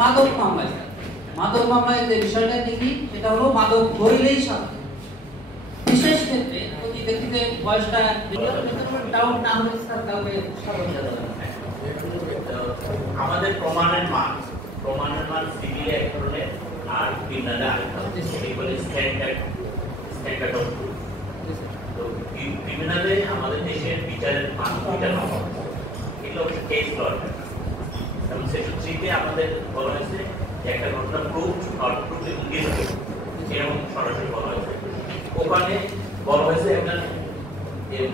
মাদক মামলায় মাদক মামলায় যে বিষয়টা দেখি সেটা হলো মাদক ধরলেই শাস্তি। বিশেষ ক্ষেত্রে যদি দেখি যে বয়সটা ডাউট না হলে স্যার কাউকে সাবধান দেওয়া যাবে। আমাদের প্রমাণের মান সিভিলে এক ধরনের আর ক্রিমিনালে আরেক ধরনের, এটাই বলে স্ট্যান্ডার্ড অফ প্রুফ। তো ক্রিমিনালে আমাদের দেশের বিচারের মান দুইটা নম্বর, এগুলো হচ্ছে কেস ল। যেমন সেকশন 3 তে আমাদের বলা হয়েছে যে একটা ঘটনা প্রুফ নট প্রুফ এবং ডিসপ্রুভ, এরকম সরাসরি বলা হয়েছে। ওখানে বলা হয়েছে একটা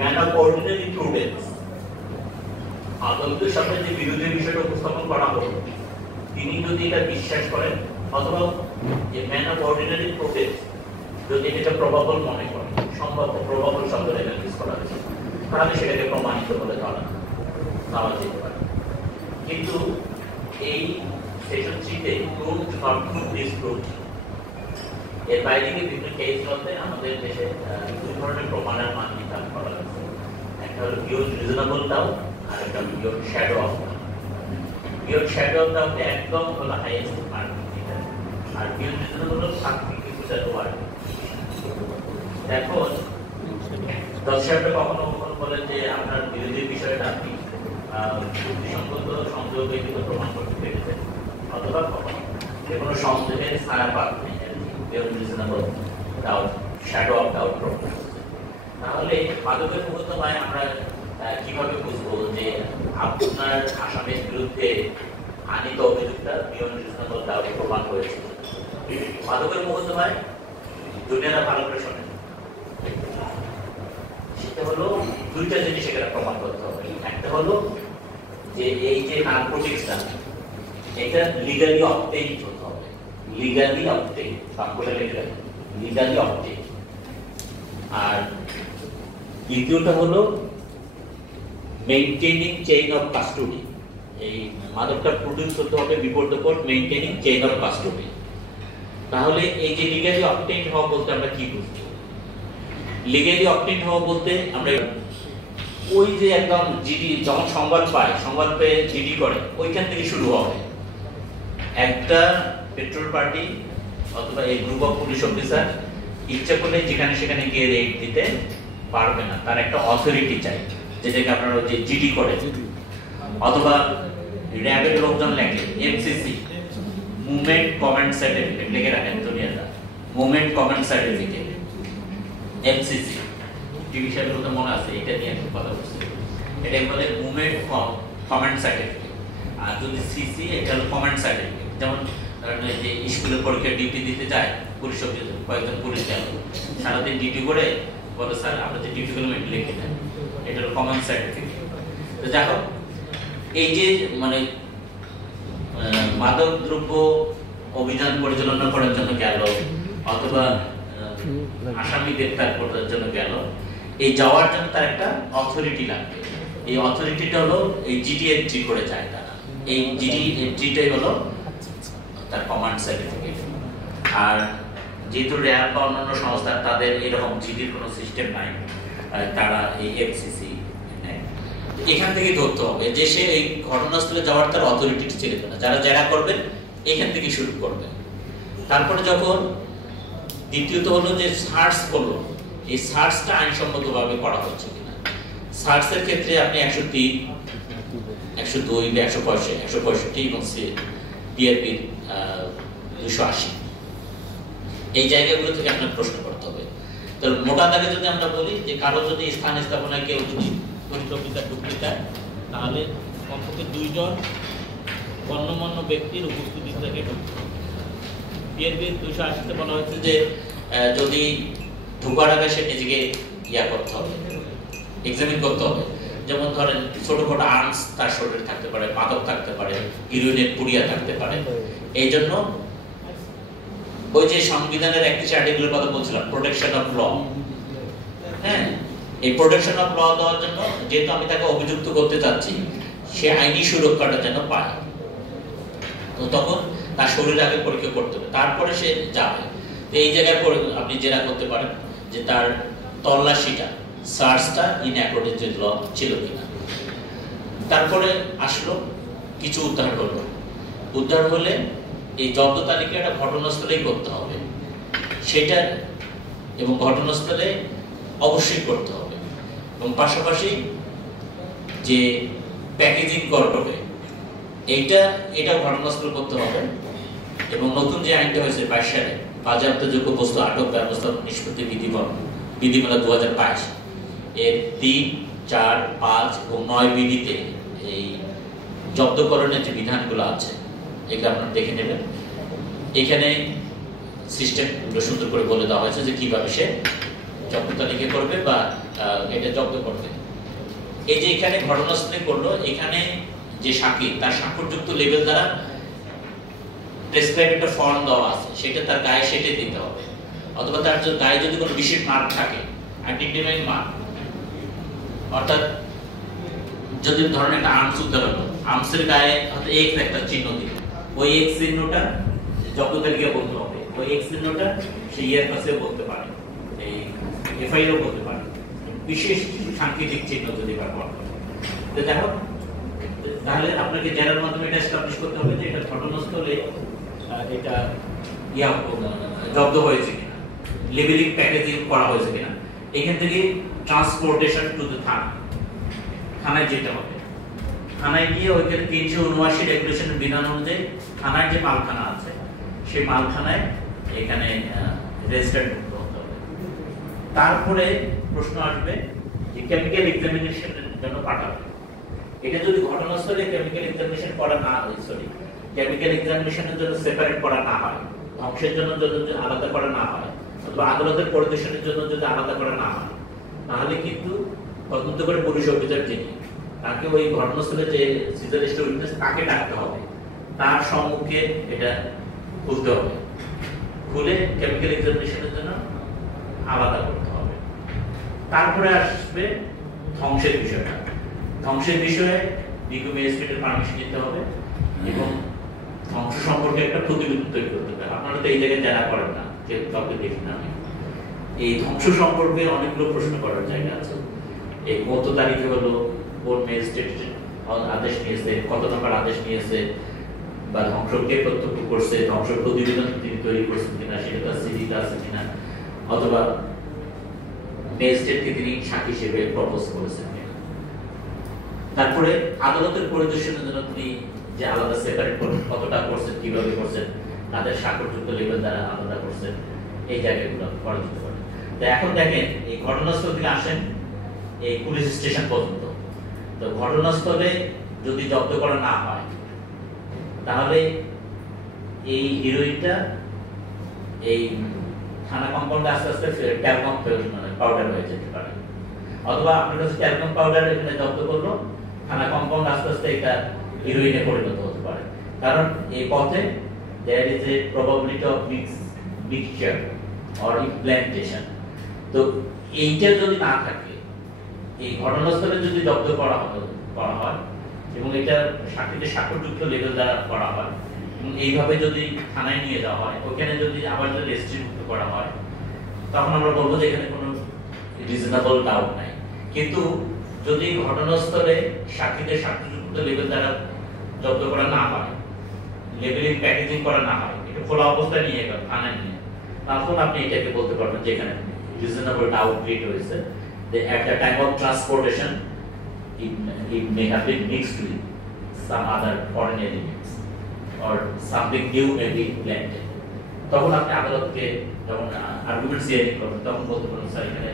ম্যান অফ অর্ডিনারি প্রুডেন্স, আদালতের সামনে যে বিরোধী বিষয়টা উপস্থাপন করা হলো তিনি যদি এটা বিশ্বাস করেন অথবা যে ম্যান অফ অর্ডিনারি প্রুডেন্স যদি এটা প্রবাবল মনে করেন, সম্ভব প্রবাবল শব্দটা ইউজ করা হয়েছে, তাহলে সেটাকে প্রমাণিত বলে ধরা যেতে পারে। কিন্তু এই সেকশন 3 তে প্রুফ নট প্রুফ ডিসপ্রুভ এর বাইরে বিভিন্ন কেস লতে আমাদের দেশে দুই ধরনের প্রমাণের মান নির্ধারণ করা হয়েছে। একটা হলো বিয়ন্ড রিজনেবল ডাউট আর একটা beyond shadow of doubt. Beyond shadow of doubt একদম হলো হাইয়েস্ট মার্ক, আর বিয়ন্ড রিজনেবল হলো 60% ওভার। এখন দর্শকরা কখনো কখনো বলেন যে আপনার বিরোধী বিষয়টা আপনি যুক্তিসঙ্গত সংযোগ ব্যতীত প্রমাণ করতে পেরেছেন, অথবা কখনো যে কোনো সন্দেহের ছায়া পাচ্ছেন beyond reasonable doubt, shadow of doubt প্রমাণ। তাহলে মাদকের মোকদ্দমায় আমরা কিভাবে বুঝবো যে আপনার আসামির বিরুদ্ধে আনিত অভিযোগটা বিয়ন্ড রিজনেবল ডাউট প্রমাণ হয়েছে? মাদকের মোকদ্দমায় দুনিয়াটা ভালো করে শোনেন, সেটা হলো দুইটা জিনিস এখানে প্রমাণ করতে হবে। একটা হলো যে এই যে নার্কোটিক্সটা এটা লিগালি অবটেইন হতে হবে, লিগালি অবটেইন, বাক্যটা লিখে লিগালি অবটেইন। আর দ্বিতীয়টা হলো মেইনটেইনিং চেইন অফ কাস্টডি, এই মাদকটা প্রডিউস করতে হবে before the court, maintaining chain of custody. তাহলে এই যে লিগালি অবটেইন হওয়া বলতে আমরা কি বুঝি? লিগালি অবটেইন হওয়া বলতে আমরা ওই যে একদম জিডি যখন সংবাদ পায়, সংবাদ পেয়ে জিডি করে, ওইখান থেকে শুরু হবে। একটা পেট্রোল পার্টি অথবা এই গ্রুপ অফ পুলিশ অফিসার ইচ্ছা করলে যেখানে সেখানে গিয়ে রেড দিতে পারবে না, তার একটা অথরিটি চাই, যেটাকে আপনারা যে জিডি করে, অথবা র্যাবের লোকজন লেখে এমসিসি, মুভমেন্ট কমান্ড সার্টিফিকেট লিখে রাখেন দুনিয়াটা, movement command certificate MCC. TV সাহেবের কথা মনে আছে, এটা নিয়ে একটু কথা বলছি, এটাই বলে মুভমেন্ট কমান্ড সার্টিফিকেট। আর যদি সিসি, এটা হলো কমান্ড সার্টিফিকেট। যেমন যে স্কুলের পরীক্ষা ডিউটি দিতে যায় পুলিশ অফিসার, কয়েকজন পুলিশ গেল সারাদিন ডিউটি করে বলে স্যার আমরা যে ডিউটি করলাম এটা লিখে দেন, এটা হলো কমান্ড সার্টিফিকেট। তো যাই হোক, এই যে মানে মাদক দ্রব্য অভিযান পরিচালনা করার জন্য গেল অথবা আসামি গ্রেফতার করার জন্য গেল, এই যাওয়ার জন্য তার একটা অথরিটি লাগবে। এই অথরিটিটা হলো এই জিডি এন্ট্রি করে যায় তারা, এই জিডি এন্ট্রিটাই হলো তার কমান্ড সার্টিফিকেট। আর যেহেতু র্যাব বা অন্যান্য সংস্থা তাদের এরকম জিডির কোনো সিস্টেম নাই, তারা এই এফসিসি এখান থেকে ধরতে হবে যে সে এই ঘটনাস্থলে যাওয়ার তার অথরিটিটি ছেড়ে দেবে না, যারা জেরা করবেন এখান থেকে শুরু করবে। তারপরে যখন দ্বিতীয়ত হলো যে সার্চ করলো, এই সার্চটা আইনসম্মতভাবে করা হচ্ছে কিনা। সার্চের ক্ষেত্রে আপনি 103, 102, 165 এবং ডিআরপি 280 এই জায়গাগুলো থেকে আপনার প্রশ্ন করতে হবে। তো মোটা দাগে যদি আমরা বলি যে কারো যদি স্থান স্থাপনায় কেউ যদি পরিকল্পিতা ঢুকতে চায়, তাহলে কমপক্ষে 2 জন গণ্যমান্য ব্যক্তির উপস্থিতি থেকে ঢুকতে হবে। ডিআরপি 280 বলা হয়েছে যে যদি ঢোকার আগে সে নিজেকে করতে হবে, এক্সামিন করতে হবে। যেমন ধরেন ছোটখাটো আর্মস তার শরীরে থাকতে পারে, মাদক থাকতে পারে, হিরোইনের পুড়িয়া থাকতে পারে। এই জন্য ওই যে সংবিধানের 31 আর্টিকেলের কথা বলছিলাম, প্রোটেকশন অফ ল, হ্যাঁ, এই প্রোটেকশন অফ ল দেওয়ার জন্য যেহেতু আমি তাকে অভিযুক্ত করতে চাচ্ছি, সে আইনি সুরক্ষাটা যেন পায়, তো তখন তার শরীর আগে পরীক্ষা করতে হবে, তারপরে সে যাবে। এই জায়গায় আপনি জেরা করতে পারেন যে তার তল্লাশিটা, সার্চটা ইন অ্যাকর্ডিং উইথ ল ছিল কিনা। তারপরে আসলো কিছু উদ্ধার করলো, উদ্ধার হলে এই জব্দ তালিকাটা ঘটনাস্থলেই করতে হবে সেটা, এবং ঘটনাস্থলে অবশ্যই করতে হবে, এবং পাশাপাশি যে প্যাকেজিং করবে এটা ঘটনাস্থল করতে হবে। এবং নতুন যে আইনটা হয়েছে 22 সালে, বাজেয়াপ্তযোগ্য বস্তু আটক ব্যবস্থা নিষ্পত্তি বিধিমালা 2022, এর 3, 4, 5 এবং 9 বিধিতে এই জব্দকরণের যে বিধানগুলো আছে এগুলো আপনারা দেখে নেবেন। এখানে সিস্টেমগুলো সুন্দর করে বলে দেওয়া হয়েছে যে কিভাবে সে জব্দ তালিকা করবে বা এটা জব্দ করবে। এই যে এখানে ঘটনাস্থলে করলো, এখানে যে সাক্ষী তার স্বাক্ষরযুক্ত লেবেল দ্বারা প্রেসক্রাইব একটা ফর্ম দেওয়া আছে, সেটা তার গায়ে সেটে দিতে হবে, অথবা তার গায়ে যদি কোনো বিশেষ মার্ক থাকে, আইডেন্টিফাইং মার্ক, অর্থাৎ যদি ধরেন একটা আর্মস উদ্ধার হলো, আর্মসের গায়ে হয়তো এক্স একটা চিহ্ন দিল, ওই এক্স চিহ্নটা জব্দ তালিকা বলতে হবে, ওই এক্স চিহ্নটা সে ইয়ার কাছে বলতে পারে, এই এফআইআর বলতে পারে, বিশেষ সাংকেতিক চিহ্ন যদি ব্যবহার করে। তো দেখো, তাহলে আপনাকে জেরার মাধ্যমে এটা এস্টাবলিশ করতে হবে যে এটা ঘটনাস্থলে এটা জব্দ হয়েছে কিনা, লেবেলিং প্যাকেজিং করা হয়েছে কিনা। এখান থেকে ট্রান্সপোর্টেশন টু দ্য থানায় যেতে হবে। থানায় গিয়ে ওইখানে 379 রেগুলেশনের বিধান অনুযায়ী থানায় যে মালখানা আছে সেই মালখানায় এখানে রেজিস্টার্ড করতে হবে। তারপরে প্রশ্ন আসবে যে কেমিক্যাল এক্সামিনেশনের জন্য পাঠাবে। এটা যদি ঘটনাস্থলে কেমিক্যাল এক্সামিনেশন করা না হয়, কেমিক্যাল এক্সামিনেশনের জন্য সেপারেট করা না হয়, ধ্বংসের জন্য যদি আলাদা করা না হয়, অথবা আদালতের পরিদর্শনের জন্য যদি আলাদা করা না হয়, তাহলে কিন্তু তদন্ত করে পুলিশ অফিসার যিনি, তাকে ওই ঘটনাস্থলে যে সিজারিস্ট উইটনেস তাকে ডাকতে হবে, তার সম্মুখে এটা খুলতে হবে, খুলে কেমিক্যাল এক্সামিনেশনের জন্য আলাদা করতে হবে। তারপরে আসবে ধ্বংসের বিষয়টা। ধ্বংসের বিষয়ে ডিগ্রি ম্যাজিস্ট্রেটের পারমিশন নিতে হবে এবং ধ্বংস সম্পর্কে একটা প্রতিবেদন তৈরি করতে হবে। আপনারা তো এই জায়গায় যারা করেন না, যে কাউকে দেখি না, এই ধ্বংস সম্পর্কে অনেকগুলো প্রশ্ন করার জায়গা আছে। এই কত তারিখে হলো, কোন ম্যাজিস্ট্রেট আদেশ নিয়েছে, কত নম্বর আদেশ নিয়েছে, বা ধ্বংস কে প্রত্যক্ষ করছে, ধ্বংস প্রতিবেদন তিনি তৈরি করছেন কিনা, সেটা তার সিডিতে আছে কিনা, অথবা ম্যাজিস্ট্রেটকে তিনি সাক্ষী হিসেবে প্রপোজ করেছেন। তারপরে আদালতের পরিদর্শনের জন্য তিনি যে আলাদা সেপারেট করবেন, কতটা করছেন, কিভাবে করছেন, তাদের স্বাক্ষরযুক্ত লেবেল দ্বারা আলাদা করছেন, এই জায়গাগুলো করা যেতে পারে। তো এখন দেখেন, এই ঘটনাস্থল থেকে আসেন এই পুলিশ স্টেশন পর্যন্ত। তো ঘটনাস্থলে যদি জব্দ করা না হয়, তাহলে এই হিরোইনটা এই থানা কম্পাউন্ডে আস্তে আস্তে ট্যালকম পাউডার হয়ে যেতে পারে, অথবা আপনার কাছে ট্যালকম পাউডার এখানে জব্দ করলো, থানা কম্পাউন্ড আস্তে আস্তে এটা হিরোইনে পরিণত হতে পারে। কারণ এই পথে there is a probability of mixture or implantation। তো এইটা যদি না থাকে, এই ঘটনাস্থলে যদি জব্দ করা হয় এবং এটা সাক্ষীদের স্বাক্ষরযুক্ত লেবেল দ্বারা করা হয় এবং এইভাবে যদি থানায় নিয়ে যাওয়া হয়, ওখানে যদি আবার যদি রেজিস্ট্রিভুক্ত করা হয়, তখন আমরা বলবো যে এখানে কোনো রিজনেবল ডাউট নাই। কিন্তু যদি ঘটনাস্থলে সাক্ষীদের স্বাক্ষরযুক্ত লেবেল দ্বারা জব্দ করা না হয়, লেবেলিং প্যাকেজিং করা না হয়, এটা খোলা অবস্থায় নিয়ে গেল থানায় নিয়ে, তখন আপনি এটাকে বলতে পারবেন যে এখানে রিজনেবল ডাউট ক্রিয়েট হয়েছে, যে at the time of transportation it may have been mixed with some other foreign elements or something new may be implanted। তখন আপনি আদালতকে যখন আর্গুমেন্ট হিয়ারিং করবেন, তখন বলতে পারেন স্যার এখানে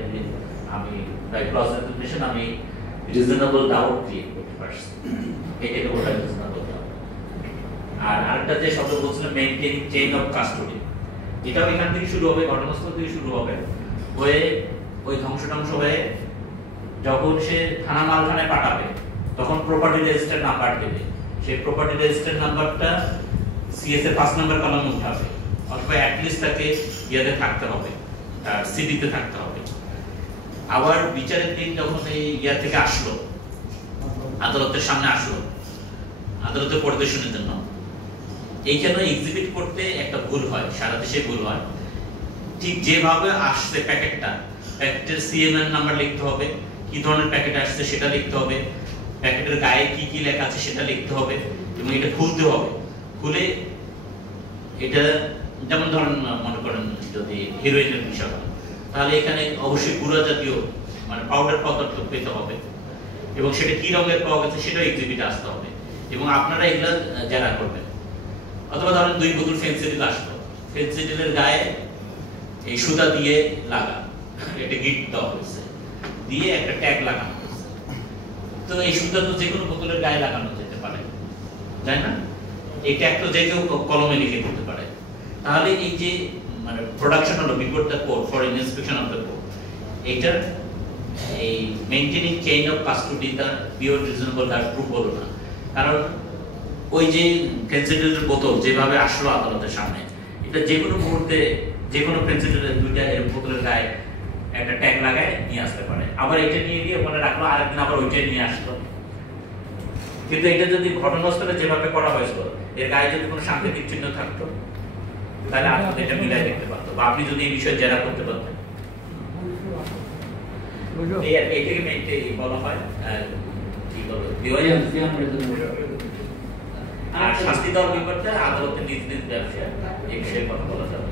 আমি বাই ক্রস এক্সামিনেশন আমি রিজনেবল ডাউট ক্রিয়েট করতে পারছি, এটাকে বলা হয় রিজনেবল ডাউট। আর আরেকটা যে শব্দ বলছিলাম মেইনটেইনিং চেইন অফ কাস্টডি, এটাও এখান থেকে শুরু হবে, ঘটনাস্থল থেকে শুরু হবে, হয়ে ওই ধ্বংস হয়ে যখন সে থানা মালখানায় পাঠাবে, তখন প্রপার্টি রেজিস্টার নাম্বার দেবে, সেই প্রপার্টি রেজিস্টার নাম্বারটা সিএস এর 5 নম্বর কলামে উঠাবে, অথবা অ্যাটলিস্ট তাকে ইয়াতে থাকতে হবে, তার সিডিতে থাকতে হবে। আবার বিচারের দিন যখন এই ইয়া থেকে আসলো, আদালতের সামনে আসলো, আদালতের পরিদর্শনের জন্য, এইখানে এক্সিবিট করতে একটা ভুল হয়, সারা দেশে ভুল হয়। ঠিক যেভাবে আসছে প্যাকেটের সিএমএন নাম্বার লিখতে হবে, কি ধরনের প্যাকেট আসছে সেটা লিখতে হবে, প্যাকেটের গায়ে কি কি লেখা আছে সেটা লিখতে হবে, এবং এটা খুলতে হবে। খুলে এটা যেমন ধরেন মনে করেন যদি হিরোইনের বিষয় হয় তাহলে এখানে অবশ্যই গুঁড়া জাতীয় মানে পাউডার পদার্থ পেতে হবে এবং সেটা কি রঙের পাওয়া গেছে সেটাও এক্সিবিটে আসতে হবে এবং আপনারা এগুলা জেরা করবেন। অথবা ধরেন 2 বোতল ফেন্সিডিল আসলো, ফেন্সিডিলের গায়ে এই সুতা দিয়ে লাগা, এটা গিট দেওয়া হয়েছে, দিয়ে একটা ট্যাগ লাগানো হয়েছে। তো এই সুতা তো যে কোনো বোতলের গায়ে লাগানো যেতে পারে, তাই না? এই ট্যাগ তো যে কেউ কলমে লিখে করতে পারে। তাহলে এই যে মানে প্রোডাকশন হলো before the code for inspection of the code, এইটার এই maintaining chain of custody the pure reasonable that proof হলো না। কারণ ওই যে ফেন্সিডিলের বোতল যেভাবে আসলো আদালতের সামনে, এটা যে কোনো মুহূর্তে যে কোনো ফেন্সিডিলের 2টা এর বোতলের গায়ে একটা ট্যাগ লাগায় নিয়ে আসতে পারে, আবার এটা নিয়ে গিয়ে ওখানে রাখলো, আরেকদিন আবার ওইটা নিয়ে আসলো। কিন্তু এটা যদি ঘটনাস্থলে যেভাবে করা হয়েছিল এর গায়ে যদি কোনো সাংকেতিক চিহ্ন থাকতো তাহলে আপনি এটা মিলাই দেখতে পারতো বা আপনি যদি এই বিষয়ে জেরা করতে পারতেন। এইটাকে মেইনটেইন বলা হয় কি বলে আর শাস্তি দেওয়ার বিপরীতে আদালতের নিজ নিজ ব্যবসা এই বিষয়ে কথা বলা যাবে।